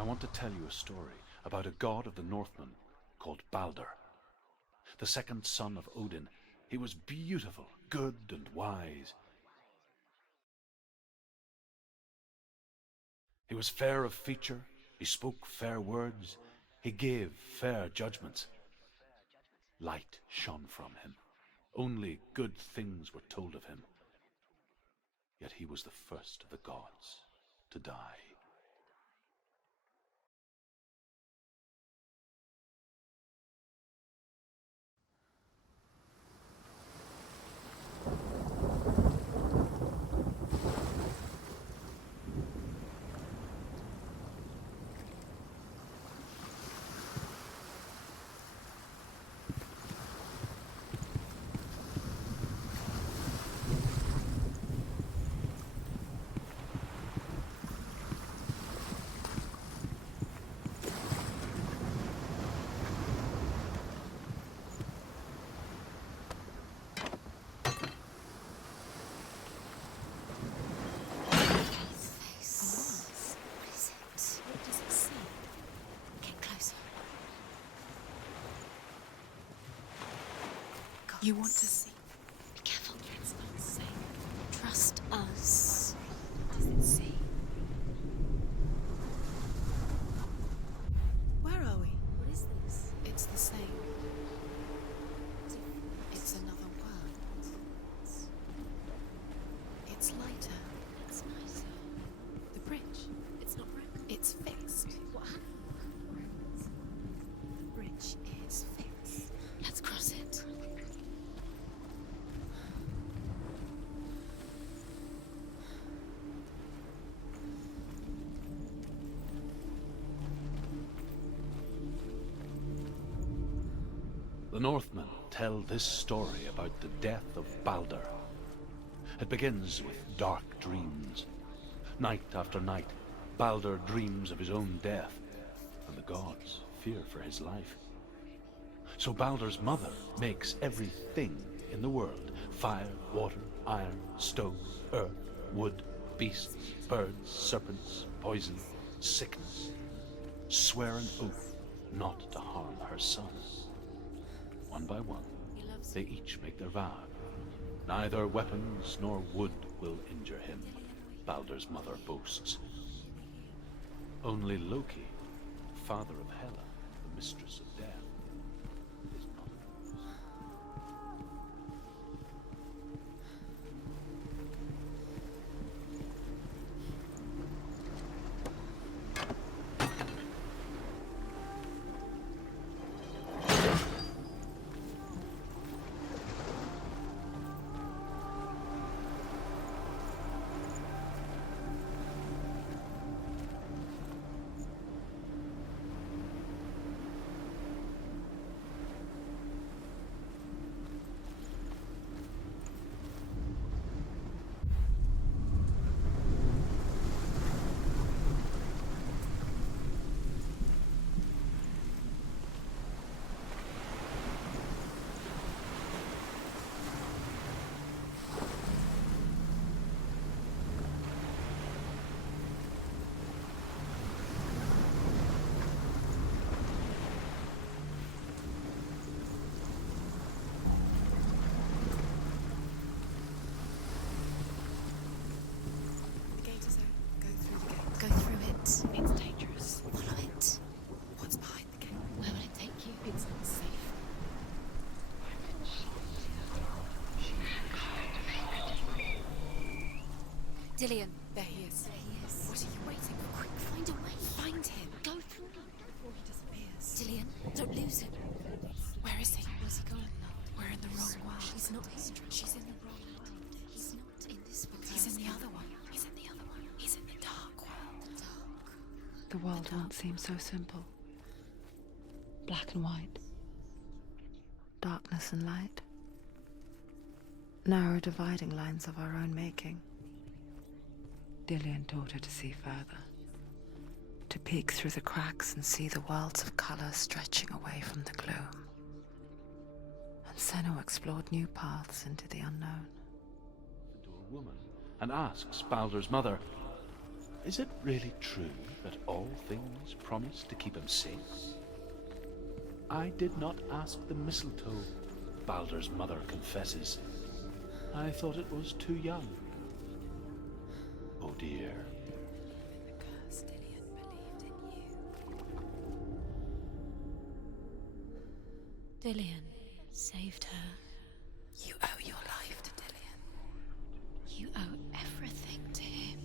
I want to tell you a story about a god of the Northmen called Balder. The second son of Odin. He was beautiful, good, and wise. He was fair of feature, he spoke fair words, he gave fair judgments. Light shone from him. Only good things were told of him. Yet he was the first of the gods to die. You want to see? Be careful, it's not safe. Trust us. What does it see? Where are we? What is this? It's the same. It's another world. It's lighter. It's nicer. The bridge. It's not broken. It's fixed. What happened? The bridge is fixed. Let's cross it. The Northmen tell this story about the death of Balder. It begins with dark dreams. Night after night, Balder dreams of his own death, and the gods fear for his life. So Balder's mother makes everything in the world: fire, water, iron, stone, earth, wood, beasts, birds, serpents, poison, sickness. Swear an oath not to harm her son. One by one, they each make their vow. Neither weapons nor wood will injure him, Balder's mother boasts. Only Loki, father of Hela, the mistress of death, is not. It's dangerous. Follow it. What's behind the gate? Where will it take you? It's not safe. Dillion. There he is. There he is. What are you waiting for? Quick, find a way. Find him. Go through him before he disappears. Dillion, don't lose him. Where is he? Where's he gone? We're in the wrong world. She's not his. She's in the wrong world. He's not in this world. He's in the other one. He's in the other one. He's in the dark world. The dark. The world once seemed so simple. Black and white. Darkness and light. Narrow dividing lines of our own making. Dillion taught her to see further. To peek through the cracks and see the worlds of color stretching away from the gloom. And Senua explored new paths into the unknown. To a woman and asks Balder's mother, Is it really true that all things promise to keep him safe? I did not ask the mistletoe, Baldur's mother confesses. I thought it was too young. Oh dear. The curse Dillion believed in you. Dillion saved her. You owe your life to Dillion. You owe everything to him.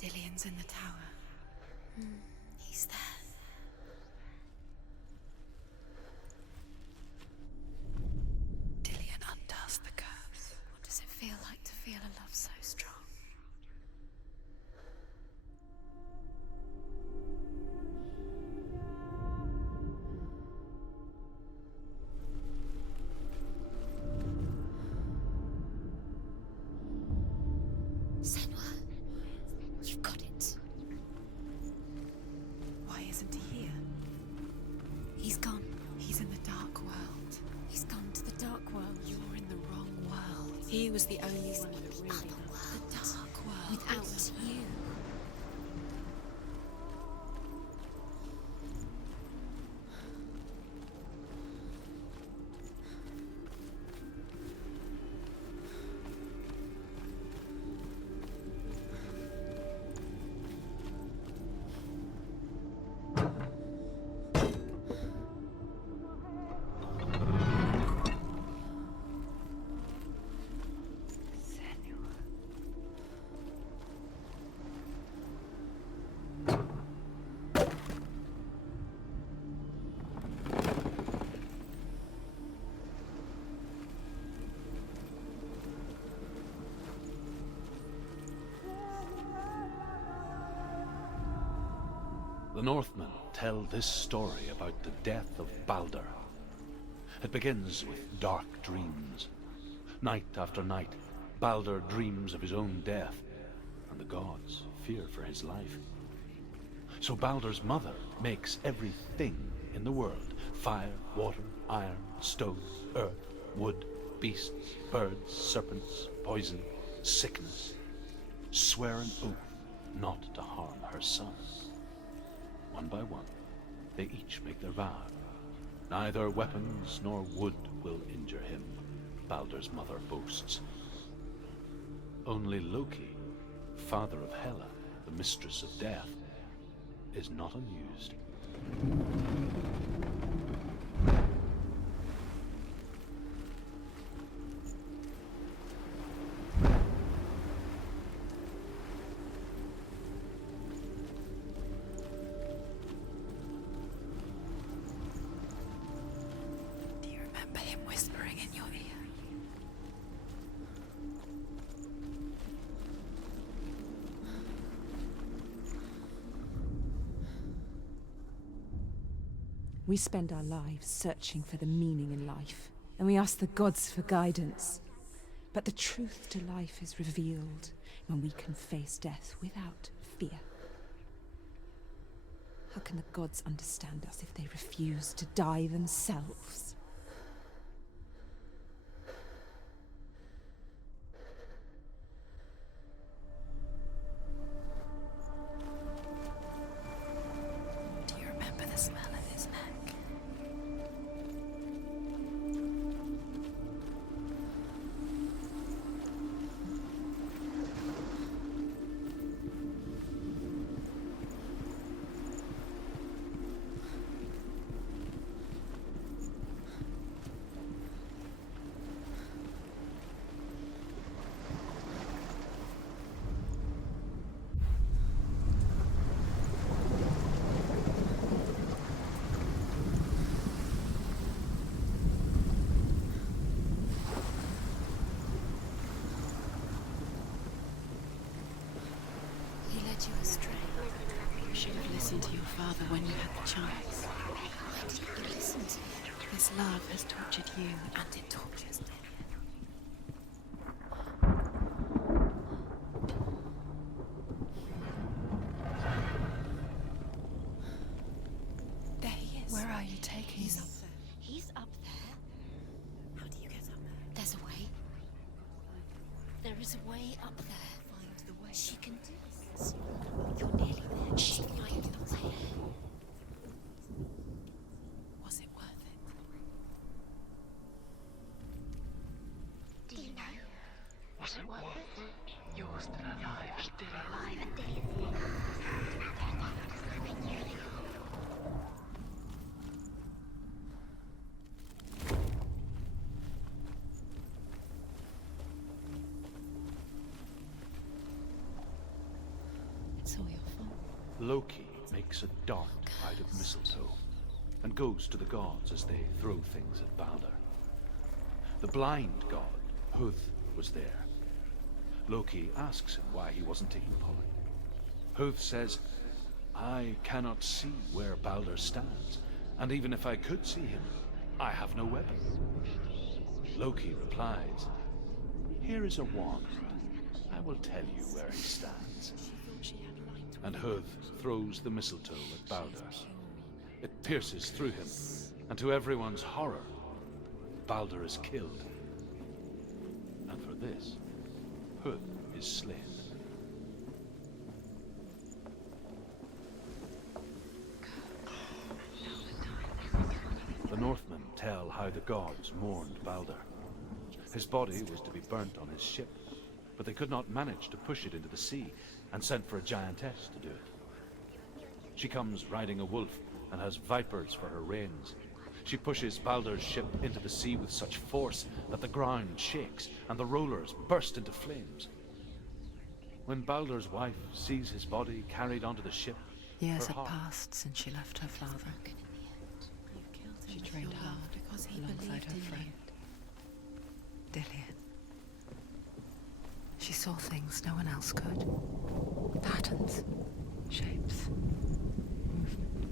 Dillion's in the tower. He's there. Dillion undoes the curse. What does it feel like to feel a love so strong? Senua, you've got it. Why isn't he here? He's gone. He's in the dark world. He's gone to the dark world. You're in the wrong world. He was the only one that really the dark world. Without you. The Northmen tell this story about the death of Baldur. It begins with dark dreams. Night after night, Baldur dreams of his own death, and the gods fear for his life. So Baldur's mother makes everything in the world: fire, water, iron, stone, earth, wood, beasts, birds, serpents, poison, sickness. Swear an oath not to harm her son. One by one, they each make their vow. Neither weapons nor wood will injure him, Baldur's mother boasts. Only Loki, father of Hela, the mistress of death, is not amused. Do you remember him whispering in your ear? We spend our lives searching for the meaning in life, and we ask the gods for guidance. But the truth to life is revealed when we can face death without fear. How can the gods understand us if they refuse to die themselves? Do you remember the smell of his neck? He led you astray. You should have listened to your father when you had the chance. Why didn't you listen to him? His love has tortured you, And it tortures Dillion. There he is. Where are you taking He's me? up there. He's up there. How do you get up there? There's a way. There is a way up there. Find the way. She can do this. You're nearly there. She'll find the way. Was it worth it? Do you know? Was it worth it? You're still alive, still alive. It's all your fault. Loki makes a dart out of mistletoe and goes to the gods as they throw things at Balder. The blind god, Huth, was there. Loki asks him why he wasn't taking part. Huth says, I cannot see where Balder stands, and even if I could see him, I have no weapon. Loki replies, here is a wand. I will tell you where he stands. And Huth throws the mistletoe at Balder. It pierces through him, and to everyone's horror, Balder is killed. And for this, Huth is slain. The Northmen tell how the gods mourned Balder. His body was to be burnt on his ship, but they could not manage to push it into the sea, and sent for a giantess to do it. She comes riding a wolf and has vipers for her reins. She pushes Balder's ship into the sea with such force that the ground shakes and the rollers burst into flames. When Balder's wife sees his body carried onto the ship, Years her had heart passed since she left her father. She trained hard because he alongside believed her in friend, you. Dillion. She saw things no one else could. Patterns, shapes, movement.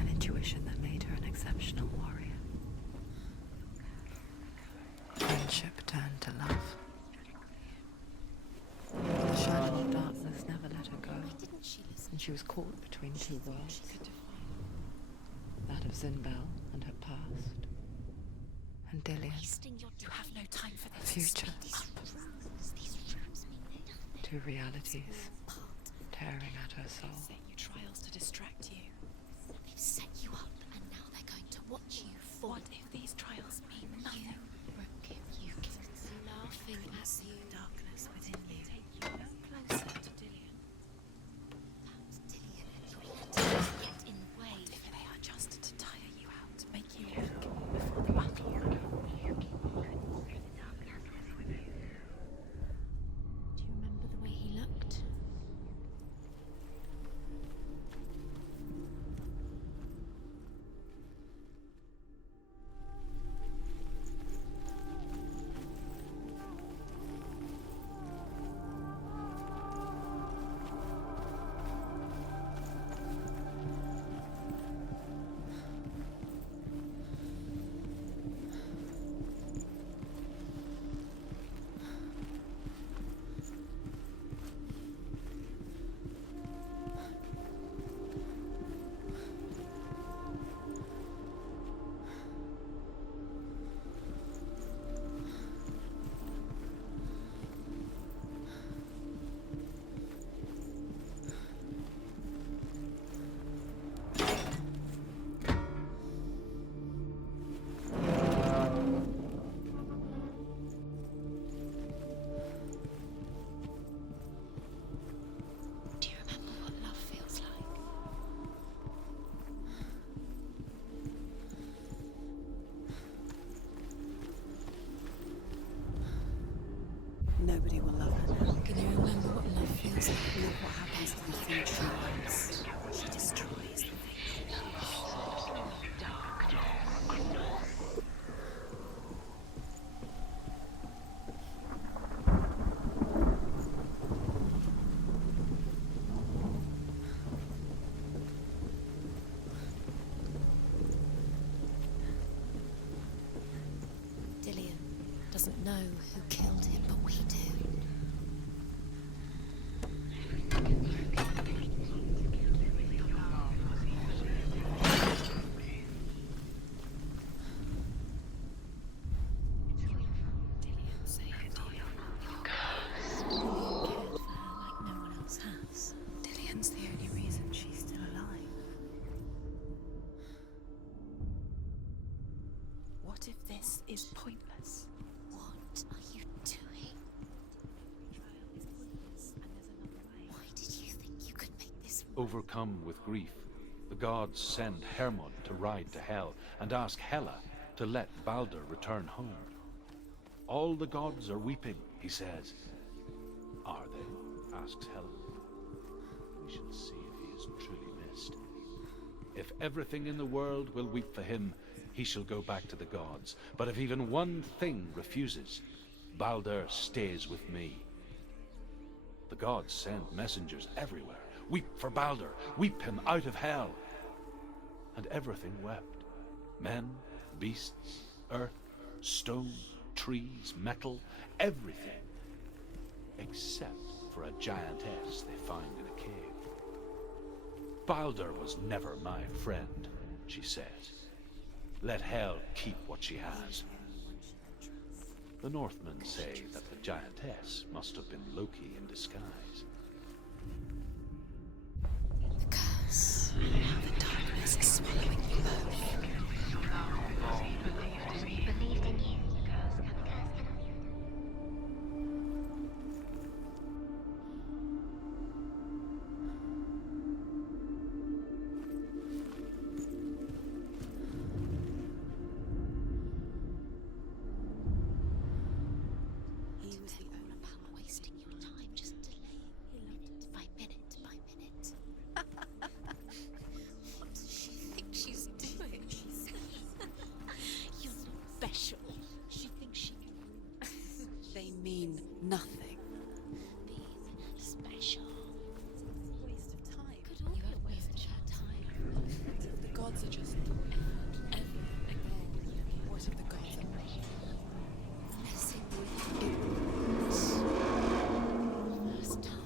An intuition that made her an exceptional warrior. Friendship turned to love. The shadow of darkness never let her go, Didn't she listen? and she was caught between two worlds. That of Zinbel and her past, and Dillion, You have no time for this. future. These rooms mean nothing. Two realities tearing at her soul. Set you trials to distract you. They've set you up, and now they're going to watch you fall. What if these trials mean nothing? Brooke, if you can see laughing at you, darkness within you. Take you no closer to Dillion. That's Dillion. You're letting it get in the way. What if they are just to tire you out, make you weak before the battle? Do you remember the way he looked? Do you remember what love feels like? Nobody will love her now. Can you remember what love feels like? Look what happens to the thing she loves. She destroys the thing she loves. doesn't know who killed him, but we do. Dillian's the only reason she's still alive. What if this is pointless? What are you doing? Why did you think you could make this work? Overcome with grief, the gods send Hermod to ride to Hell and ask Hela to let Balder return home. All the gods are weeping, he says. Are they? Asks Hela. We shall see if he is truly missed. If everything in the world will weep for him, he shall go back to the gods. But if even one thing refuses, Balder stays with me. The gods send messengers everywhere. Weep for Balder, weep him out of Hell. And everything wept. Men, beasts, earth, stone, trees, metal, everything. Except for a giantess they find in a cave. Balder was never my friend, she says. Let Hel keep what she has. The Northmen say that the giantess must have been Loki in disguise. The curse. How the darkness is swallowing you both. We believed in you. He was the only about wasting your time, just delaying minute by minute by minute. What does she think she's doing? You're not special. She thinks she can. They mean nothing. Being special. It's a waste of time. Could all you have wasted your time. The gods are just ever again. What if the gods are messing with ignorance? First time.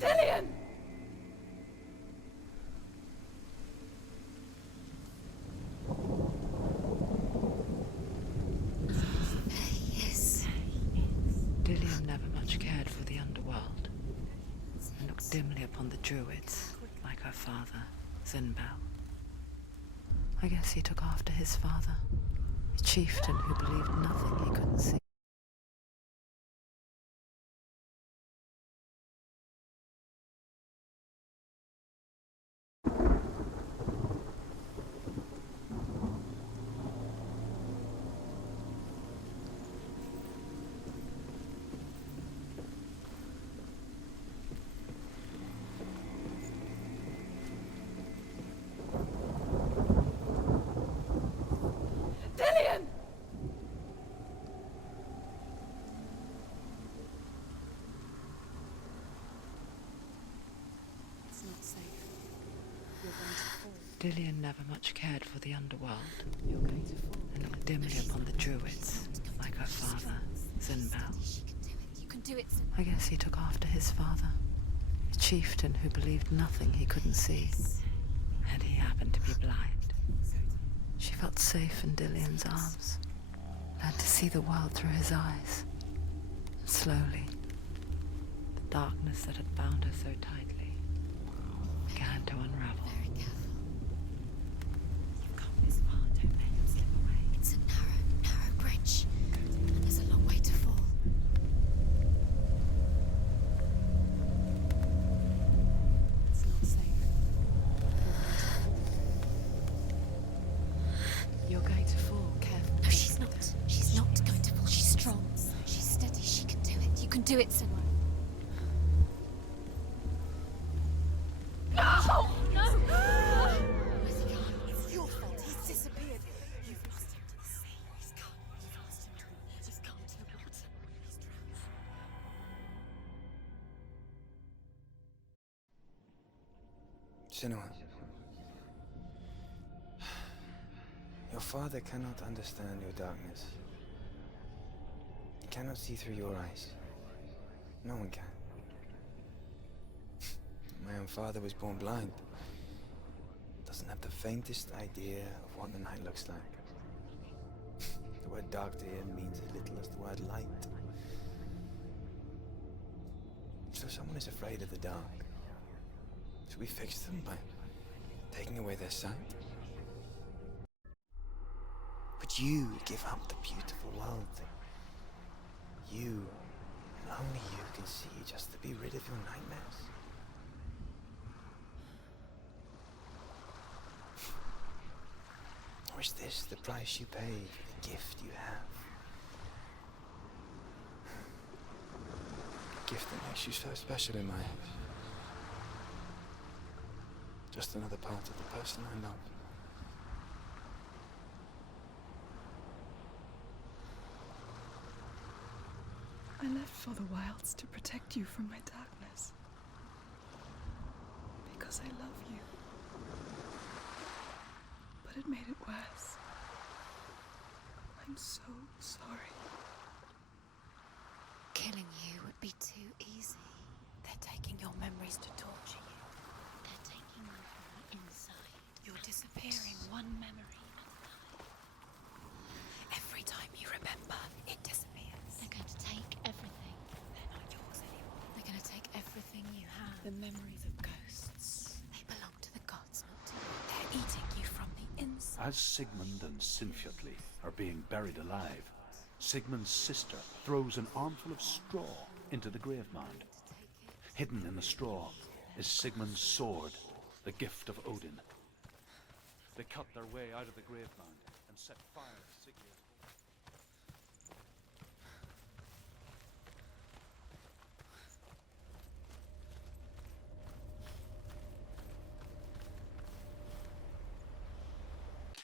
Dillian! Yes. Dillian never much cared for the underworld and looked dimly upon the druids, like her father, Zinbel. I guess he took after his father, a chieftain who believed nothing he couldn't see. Dillian! It's not safe. You're going to fall. Dillian never much cared for the underworld You're going to fall. and looked dimly upon the druids, like her father, Zinbel. She can do it. You can do it. I guess he took after his father, a chieftain who believed nothing he couldn't see, and he happened to be blind. She felt safe in Dillian's arms, learned to see the world through his eyes. And slowly, the darkness that had bound her so tightly began to unravel. Very careful. You've come this far. Don't let him slip away. It's a narrow bridge. And there's a long way to fall. It's not safe. You're going to fall, careful. No, she's not. She's not going to fall. She's strong. She's steady. She can do it. You can do it, Senua. No! No! Where's he gone? It's your fault. He's disappeared. You've lost him to the sea. He's gone. You've lost him to the... He's gone to the water. He's drowned. Senua, your father cannot understand your darkness. He cannot see through your eyes. No one can. My own father was born blind. Doesn't have the faintest idea of what the night looks like. The word dark to him means as little as the word light. So someone is afraid of the dark. Should we fix them by taking away their sight? Would you give up the beautiful world that you, and only you, can see just to be rid of your nightmares? Or is this the price you pay for the gift you have? A gift that makes you so special in my eyes. Just another part of the person I love. I left for the wilds to protect you from my darkness. Because I love you. But it made it worse. I'm so sorry. Killing you would be too easy. They're taking your memories to torture you. They're taking them from the inside. You're disappearing one memory at a time. Every time you remember, it disappears. They're going to take everything. They're not yours anymore. They're going to take everything you have. The memories of ghosts. They belong to the gods, not to you. They're eating you from the inside. As Sigmund and Sinfjotli are being buried alive, Sigmund's sister throws an armful of straw into the grave mound. Hidden in the straw is Sigmund's sword, the gift of Odin. They cut their way out of the grave mound and set fire.